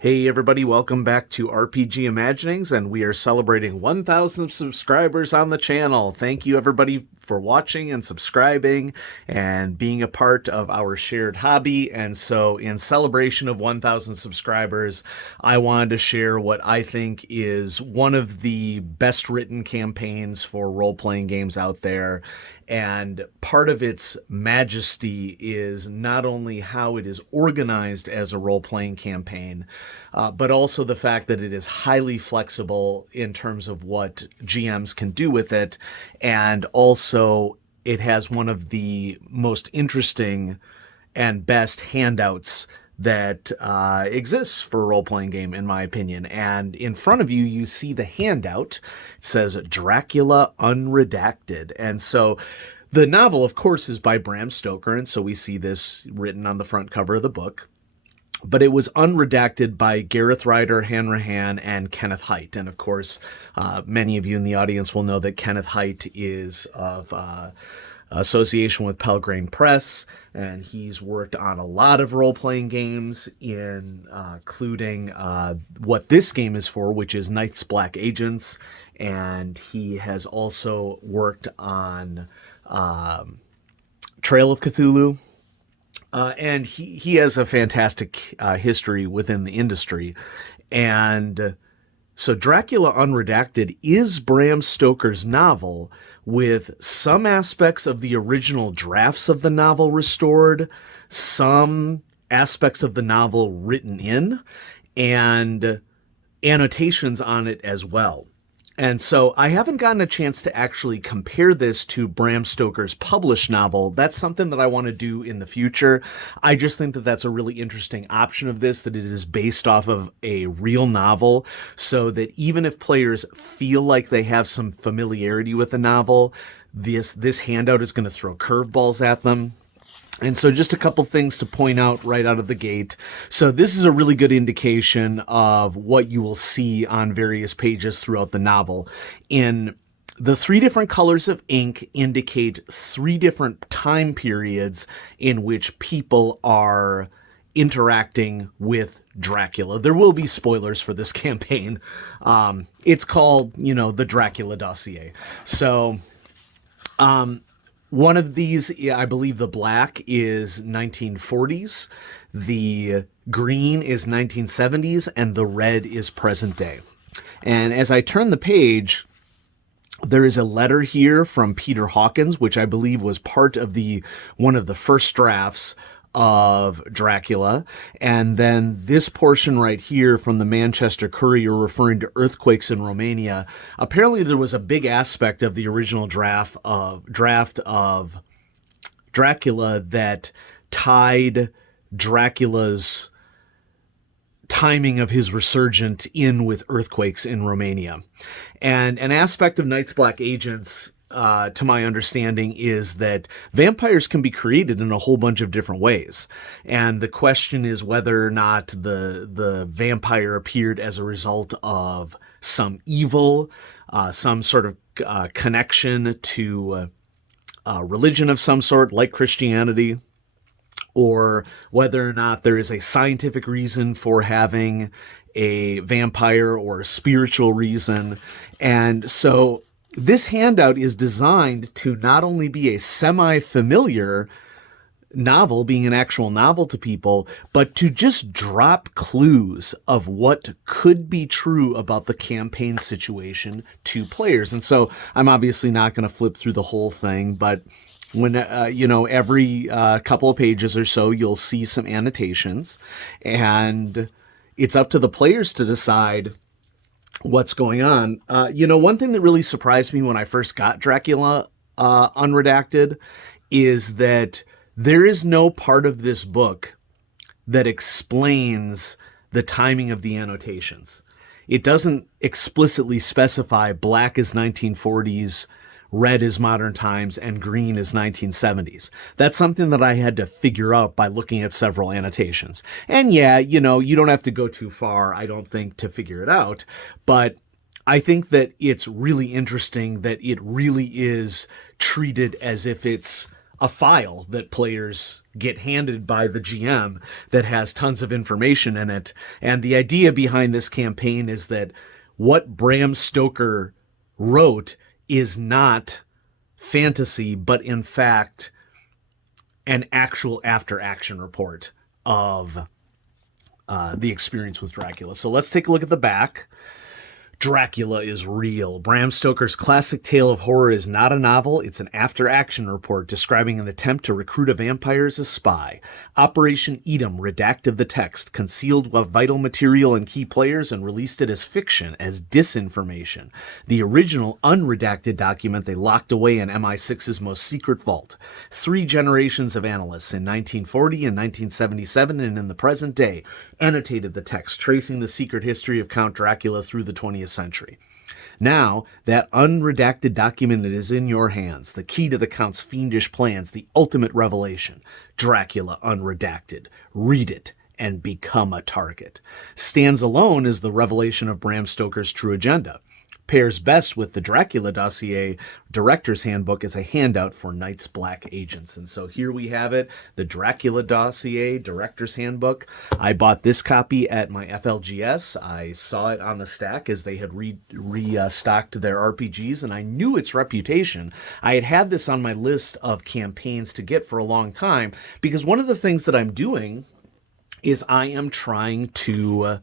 Hey everybody, welcome back to RPG Imaginings, and we are celebrating 1,000 subscribers on the channel. Thank you everybody for watching and subscribing and being a part of our shared hobby. And so in celebration of 1,000 subscribers, I wanted to share what I think is one of the best written campaigns for role-playing games out there. And part of its majesty is not only how it is organized as a role playing campaign, but also the fact that it is highly flexible in terms of what GMs can do with it. And also, it has one of the most interesting and best handouts that exists for a role-playing game, in my opinion. And in front of you, you see the handout. It says Dracula Unredacted. And so the novel, of course, is by Bram Stoker. And so we see this written on the front cover of the book. But it was unredacted by Gareth Ryder, Hanrahan, and Kenneth Haidt. And of course, many of you in the audience will know that Kenneth Haidt is of association with Pelgrane Press, and he's worked on a lot of role-playing games, including what this game is for, which is Night's Black Agents, and he has also worked on Trail of Cthulhu, and he has a fantastic history within the industry. And so Dracula Unredacted is Bram Stoker's novel, with some aspects of the original drafts of the novel restored, some aspects of the novel written in, and annotations on it as well. And so I haven't gotten a chance to actually compare this to Bram Stoker's published novel. That's something that I want to do in the future. I just think that that's a really interesting option of this, that it is based off of a real novel, so that even if players feel like they have some familiarity with the novel, this handout is going to throw curveballs at them. And so just a couple things to point out right out of the gate. So this is a really good indication of what you will see on various pages throughout the novel. In the three different colors of ink indicate three different time periods in which people are interacting with Dracula. There will be spoilers for this campaign. It's called, the Dracula Dossier. So, one of these, I believe the black is 1940s, the green is 1970s, and the red is present day. And as I turn the page, there is a letter here from Peter Hawkins, which I believe was part of one of the first drafts of Dracula. And then this portion right here from the Manchester Courier referring to earthquakes in Romania. Apparently there was a big aspect of the original draft of Dracula that tied Dracula's timing of his resurgent in with earthquakes in Romania. And an aspect of Night's Black Agents, to my understanding, is that vampires can be created in a whole bunch of different ways. And the question is whether or not the vampire appeared as a result of some evil, some sort of connection to religion of some sort, like Christianity, or whether or not there is a scientific reason for having a vampire or a spiritual reason. And so this handout is designed to not only be a semi-familiar novel, being an actual novel to people, but to just drop clues of what could be true about the campaign situation to players. And so I'm obviously not going to flip through the whole thing, but when, every couple of pages or so, you'll see some annotations, and it's up to the players to decide what's going on. One thing that really surprised me when I first got Dracula Unredacted is that there is no part of this book that explains the timing of the annotations. It doesn't explicitly specify black is 1940s, red is modern times, and green is 1970s. That's something that I had to figure out by looking at several annotations. And yeah, you don't have to go too far, I don't think, to figure it out. But I think that it's really interesting that it really is treated as if it's a file that players get handed by the GM that has tons of information in it. And the idea behind this campaign is that what Bram Stoker wrote is not fantasy, but in fact an actual after-action report of the experience with Dracula. So let's take a look at the back. Dracula is real. Bram Stoker's classic tale of horror is not a novel, it's an after-action report describing an attempt to recruit a vampire as a spy. Operation Edom redacted the text, concealed vital material and key players, and released it as fiction, as disinformation. The original unredacted document they locked away in MI6's most secret vault. 3 generations of analysts in 1940 and 1977 and in the present day annotated the text, tracing the secret history of Count Dracula through the 20th century. Now, that unredacted document is in your hands, the key to the Count's fiendish plans, the ultimate revelation. Dracula Unredacted. Read it and become a target. Stands alone as the revelation of Bram Stoker's true agenda. Pairs best with the Dracula Dossier Director's Handbook as a handout for Night's Black agents. And so here we have it, the Dracula Dossier Director's Handbook. I bought this copy at my FLGS. I saw it on the stack as they had restocked their RPGs, and I knew its reputation. I had had this on my list of campaigns to get for a long time, because one of the things that I'm doing is I am trying to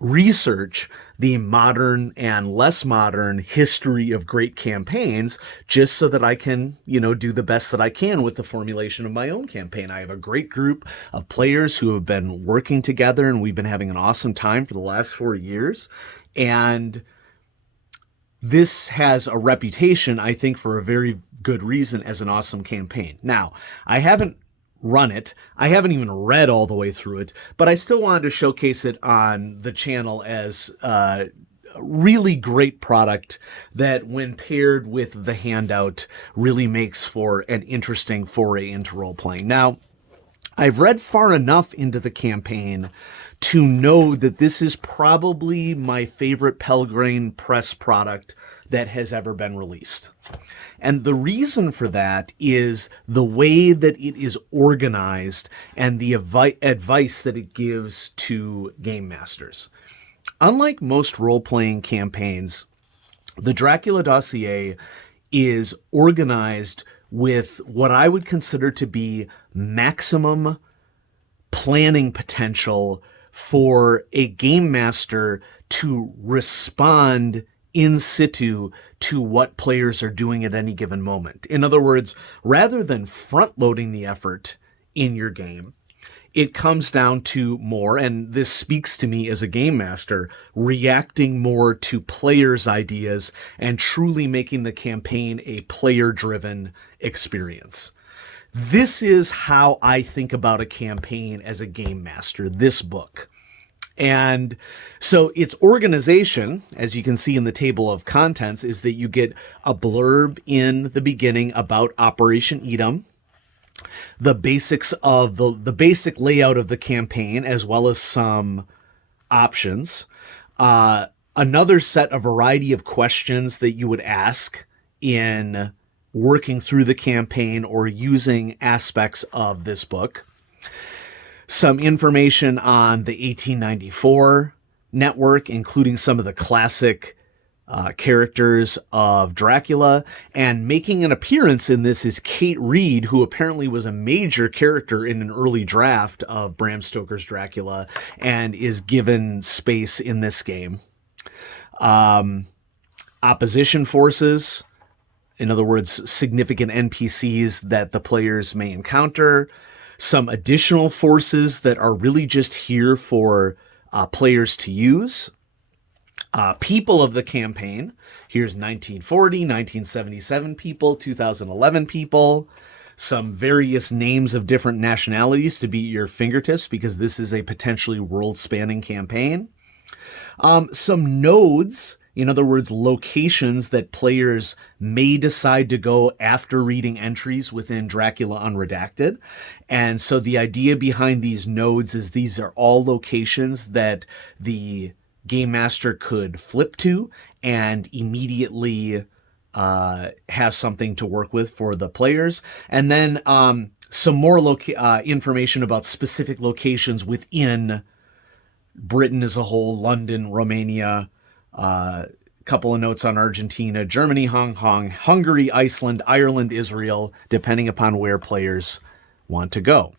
research the modern and less modern history of great campaigns, just so that I can, do the best that I can with the formulation of my own campaign. I have a great group of players who have been working together, and we've been having an awesome time for the last 4 years. And this has a reputation, I think, for a very good reason, as an awesome campaign. Now, I haven't run it. I haven't even read all the way through it, but I still wanted to showcase it on the channel as a really great product that, when paired with the handout, really makes for an interesting foray into role-playing. Now, I've read far enough into the campaign to know that this is probably my favorite Pelgrane Press product that has ever been released. And the reason for that is the way that it is organized and the advice that it gives to game masters. Unlike most role-playing campaigns, the Dracula Dossier is organized with what I would consider to be maximum planning potential for a game master to respond in situ to what players are doing at any given moment. In other words, rather than front-loading the effort in your game, it comes down to more, and this speaks to me as a game master, reacting more to players' ideas and truly making the campaign a player-driven experience. This is how I think about a campaign as a game master, this book. And so its organization, as you can see in the table of contents, is that you get a blurb in the beginning about Operation Edom, the basics of the basic layout of the campaign, as well as some options. Another set, a variety of questions that you would ask in working through the campaign or using aspects of this book. Some information on the 1894 network, including some of the classic characters of Dracula. And making an appearance in this is Kate Reed, who apparently was a major character in an early draft of Bram Stoker's Dracula and is given space in this game. Opposition forces, in other words, significant NPCs that the players may encounter. Some additional forces that are really just here for players to use. People of the campaign. Here's 1940, 1977 people, 2011 people. Some various names of different nationalities to be at your fingertips, because this is a potentially world-spanning campaign. Some nodes, in other words, locations that players may decide to go after reading entries within Dracula Unredacted. And so the idea behind these nodes is these are all locations that the game master could flip to and immediately have something to work with for the players. And then some more information about specific locations within Britain as a whole, London, Romania, couple of notes on Argentina, Germany, Hong Kong, Hungary, Iceland, Ireland, Israel, depending upon where players want to go.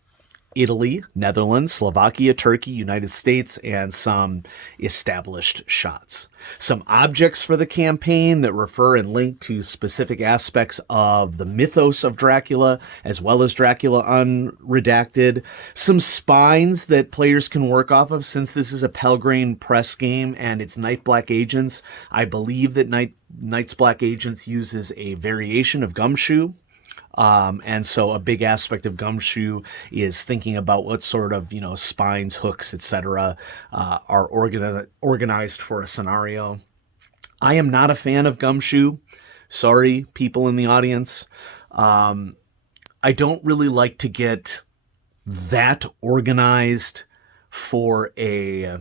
Italy, Netherlands, Slovakia, Turkey, United States, and some established shots. Some objects for the campaign that refer and link to specific aspects of the mythos of Dracula, as well as Dracula Unredacted. Some spines that players can work off of, since this is a Pelgrane Press game and it's Night Black Agents. I believe that Night's Black Agents uses a variation of Gumshoe. And so a big aspect of Gumshoe is thinking about what sort of, spines, hooks, etc. Are organized for a scenario. I am not a fan of Gumshoe. Sorry, people in the audience. I don't really like to get that organized for a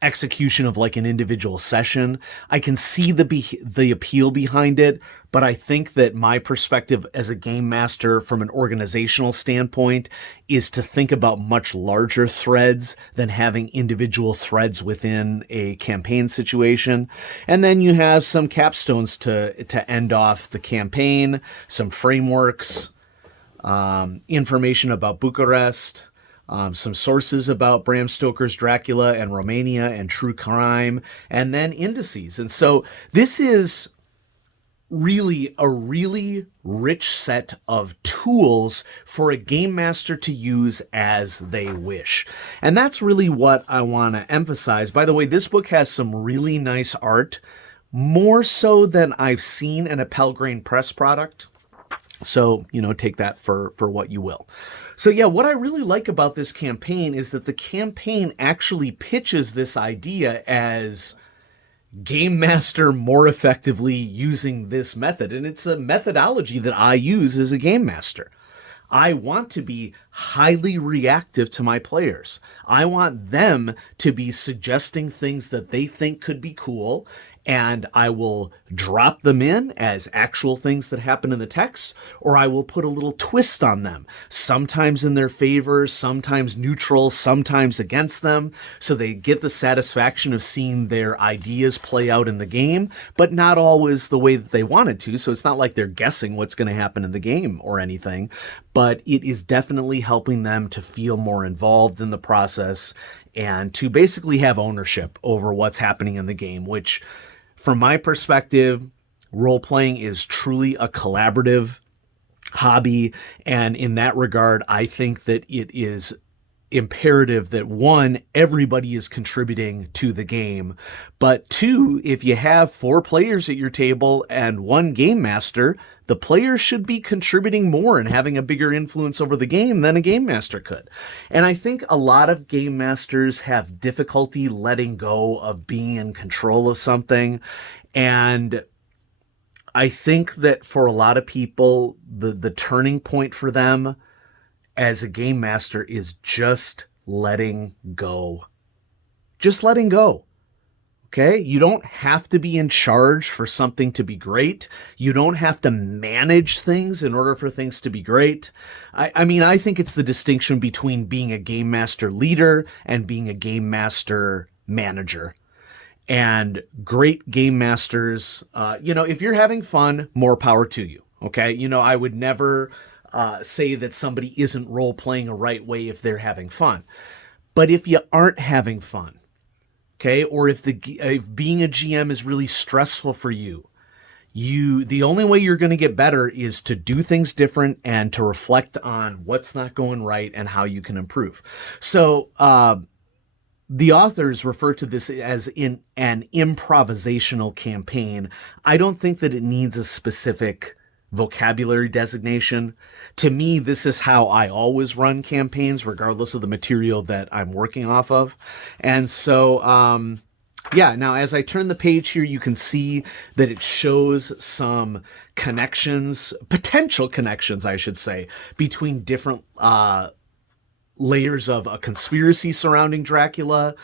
execution of like an individual session. I can see the appeal behind it, but I think that my perspective as a game master from an organizational standpoint is to think about much larger threads than having individual threads within a campaign situation. And then you have some capstones to end off the campaign, some frameworks, information about Bucharest, some sources about Bram Stoker's Dracula and Romania and true crime, and then indices. And so this is really a really rich set of tools for a game master to use as they wish. And that's really what I want to emphasize. By the way, this book has some really nice art, more so than I've seen in a Pelgrane Press product. So, take that for what you will. So yeah, what I really like about this campaign is that the campaign actually pitches this idea as game master more effectively using this method. And it's a methodology that I use as a game master. I want to be highly reactive to my players. I want them to be suggesting things that they think could be cool, and I will drop them in as actual things that happen in the text, or I will put a little twist on them, sometimes in their favor, sometimes neutral, sometimes against them, so they get the satisfaction of seeing their ideas play out in the game, but not always the way that they wanted to. So it's not like they're guessing what's going to happen in the game or anything, but it is definitely helping them to feel more involved in the process and to basically have ownership over what's happening in the game, which, from my perspective, role-playing is truly a collaborative hobby. And in that regard, I think that it is imperative that, one, everybody is contributing to the game, but two, if you have 4 players at your table and 1 game master, the players should be contributing more and having a bigger influence over the game than a game master could. And I think a lot of game masters have difficulty letting go of being in control of something. And I think that for a lot of people, the turning point for them as a game master is just letting go. Just letting go. Okay? You don't have to be in charge for something to be great. You don't have to manage things in order for things to be great. I think it's the distinction between being a game master leader and being a game master manager. And great game masters, if you're having fun, more power to you. Okay? I would never say that somebody isn't role-playing a right way if they're having fun. But if you aren't having fun, okay, or if being a GM is really stressful for you, the only way you're going to get better is to do things different and to reflect on what's not going right and how you can improve. So the authors refer to this as in an improvisational campaign. I don't think that it needs a specific vocabulary designation. To me, this is how I always run campaigns, regardless of the material that I'm working off of. And so, now as I turn the page here, you can see that it shows some connections, potential connections, I should say, between different layers of a conspiracy surrounding Dracula.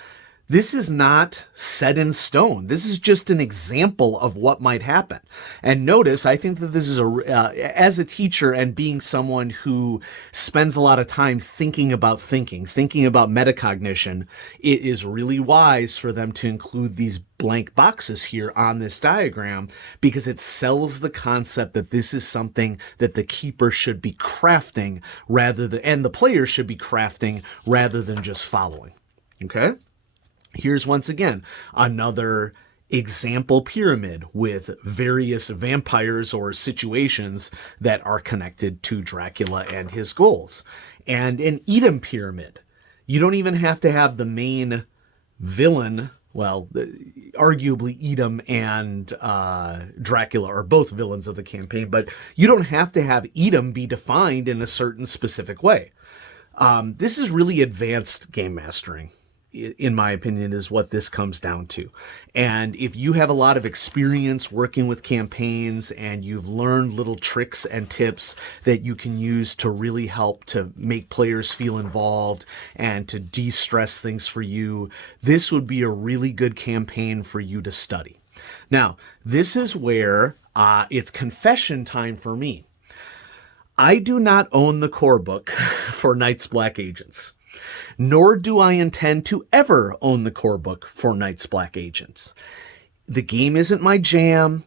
This is not set in stone. This is just an example of what might happen. And notice, I think that this is as a teacher and being someone who spends a lot of time thinking about metacognition, it is really wise for them to include these blank boxes here on this diagram, because it sells the concept that this is something that the keeper should be crafting and the player should be crafting rather than just following. Okay? Here's once again another example pyramid with various vampires or situations that are connected to Dracula and his goals. And an Edom pyramid. You don't even have to have the main villain. Well, arguably Edom and Dracula are both villains of the campaign, but you don't have to have Edom be defined in a certain specific way. This is really advanced game mastering, in my opinion, is what this comes down to. And if you have a lot of experience working with campaigns and you've learned little tricks and tips that you can use to really help to make players feel involved and to de-stress things for you, this would be a really good campaign for you to study. Now, this is where it's confession time for me. I do not own the core book for Night's Black Agents. Nor do I intend to ever own the core book for Night's Black Agents. The game isn't my jam.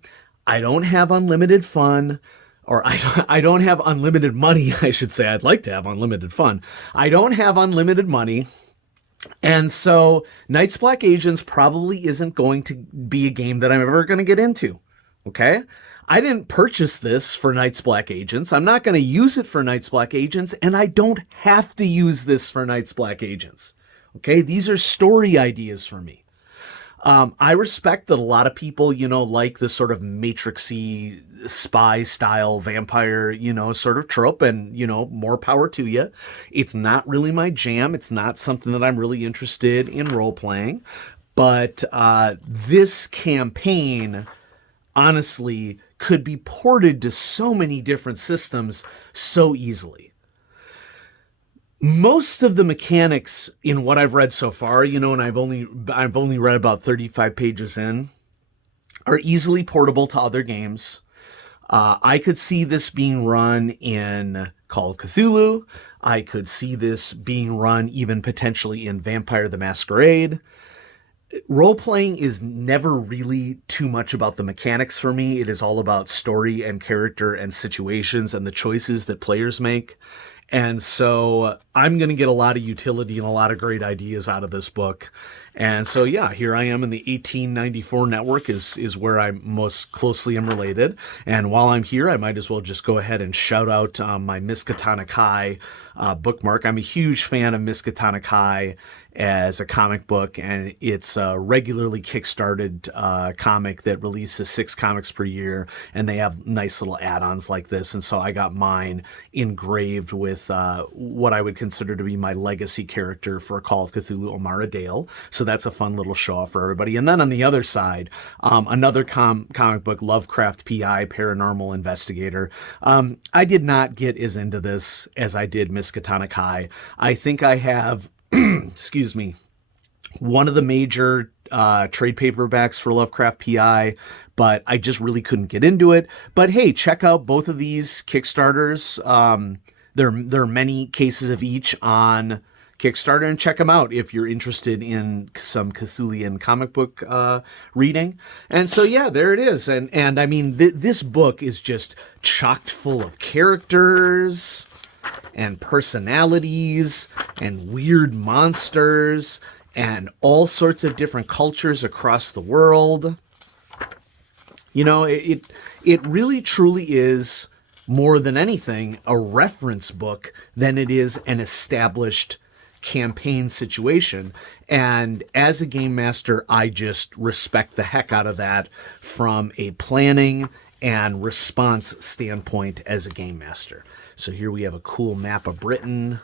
I don't have unlimited fun, or I don't have unlimited money, I should say. I'd like to have unlimited fun. I don't have unlimited money. And so Night's Black Agents probably isn't going to be a game that I'm ever going to get into. Okay? I didn't purchase this for Night's Black Agents. I'm not going to use it for Night's Black Agents, and I don't have to use this for Night's Black Agents. Okay, these are story ideas for me. I respect that a lot of people, like this sort of matrixy spy style vampire, sort of trope, and, more power to you. It's not really my jam. It's not something that I'm really interested in role-playing. But this campaign, honestly, could be ported to so many different systems so easily. Most of the mechanics in what I've read so far, and I've only read about 35 pages in, are easily portable to other games. I could see this being run in Call of Cthulhu. I could see this being run even potentially in Vampire the Masquerade. Role-playing is never really too much about the mechanics for me. It is all about story and character and situations and the choices that players make. And so I'm going to get a lot of utility and a lot of great ideas out of this book. And so, yeah, here I am in the 1894 network is where I most closely am related. And while I'm here, I might as well just go ahead and shout out my Miskatonic High bookmark. I'm a huge fan of Miskatonic High as a comic book, and it's a regularly kickstarted comic that releases 6 comics per year, and they have nice little add-ons like this. And so I got mine engraved with what I would consider to be my legacy character for Call of Cthulhu, Omara Dale. So that's a fun little show off for everybody. And then on the other side, another comic book, Lovecraft PI, Paranormal Investigator. I did not get as into this as I did Miskatonic High. I think I have excuse me, one of the major trade paperbacks for Lovecraft PI, but I just really couldn't get into it. But hey, check out both of these Kickstarters. There are many cases of each on Kickstarter, and check them out if you're interested in some Cthulhian comic book reading. And so, yeah, there it is. And I mean, this book is just chocked full of characters and personalities and weird monsters and all sorts of different cultures across the world. It really truly is, more than anything, a reference book than it is an established campaign situation. And as a game master, I just respect the heck out of that from a planning and response standpoint as a game master. So here we have a cool map of Britain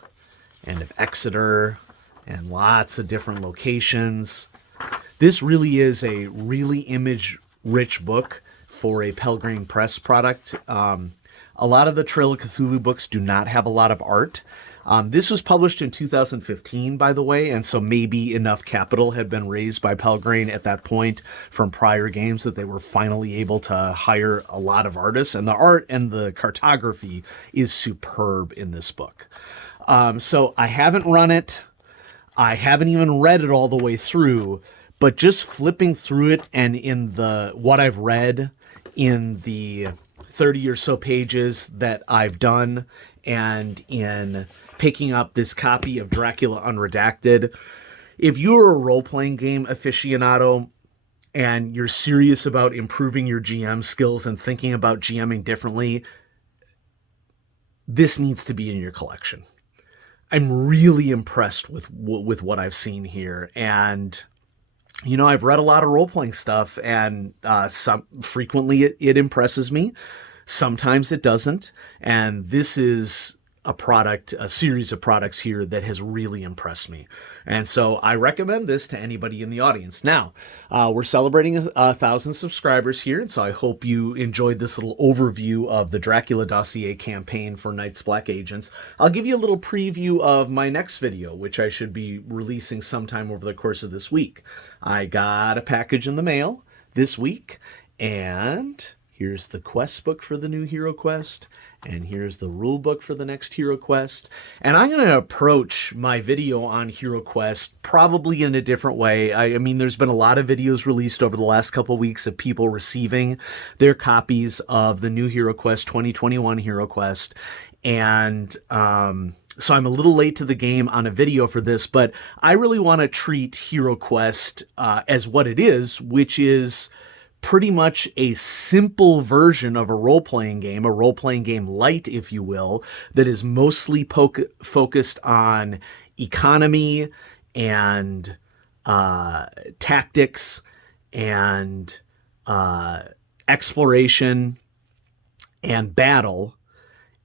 and of Exeter and lots of different locations. This really is a really image-rich book for a Pelgrane Press product. A lot of the Trail of Cthulhu books do not have a lot of art. This was published in 2015, by the way, and so maybe enough capital had been raised by Pelgrane at that point from prior games that they were finally able to hire a lot of artists, and the art and the cartography is superb in this book. So I haven't run it. I haven't even read it all the way through, but just flipping through it and in what I've read in the 30 or so pages that I've done, and in picking up this copy of Dracula Unredacted, if you're a role-playing game aficionado and you're serious about improving your GM skills and thinking about GMing differently, this needs to be in your collection. I'm really impressed with what I've seen here, and I've read a lot of role-playing stuff, and frequently it impresses me. Sometimes it doesn't, and this is a series of products here that has really impressed me. And so I recommend this to anybody in the audience. Now, we're celebrating 1,000 subscribers here, and so I hope you enjoyed this little overview of the Dracula Dossier campaign for Night's Black Agents. I'll give you a little preview of my next video, which I should be releasing sometime over the course of this week. I got a package in the mail this week, and here's the quest book for the new Hero Quest, and here's the rule book for the next Hero Quest. And I'm going to approach my video on Hero Quest probably in a different way. I mean, there's been a lot of videos released over the last couple of weeks of people receiving their copies of the new Hero Quest 2021 Hero Quest. And so I'm a little late to the game on a video for this, but I really want to treat Hero Quest as what it is, which is pretty much a simple version of a role-playing game light, if you will, that is mostly focused on economy and tactics and exploration and battle,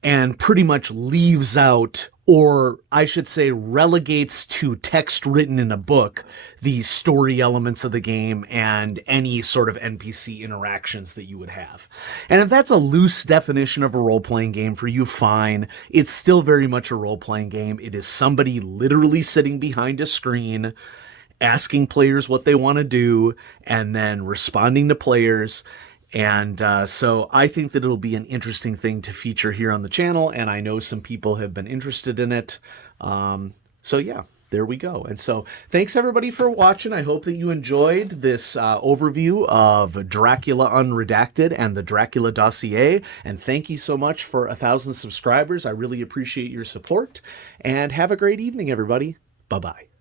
and pretty much leaves out, or I should say relegates to text written in a book, the story elements of the game and any sort of NPC interactions that you would have. And if that's a loose definition of a role-playing game for you, fine. It's still very much a role-playing game. It is somebody literally sitting behind a screen, asking players what they want to do, and then responding to players. And so I think that it'll be an interesting thing to feature here on the channel, and I know some people have been interested in it. So yeah, there we go. And so thanks everybody for watching. I hope that you enjoyed this overview of Dracula Unredacted and the Dracula Dossier. And thank you so much for 1,000 subscribers. I really appreciate your support. And have a great evening, everybody. Bye-bye.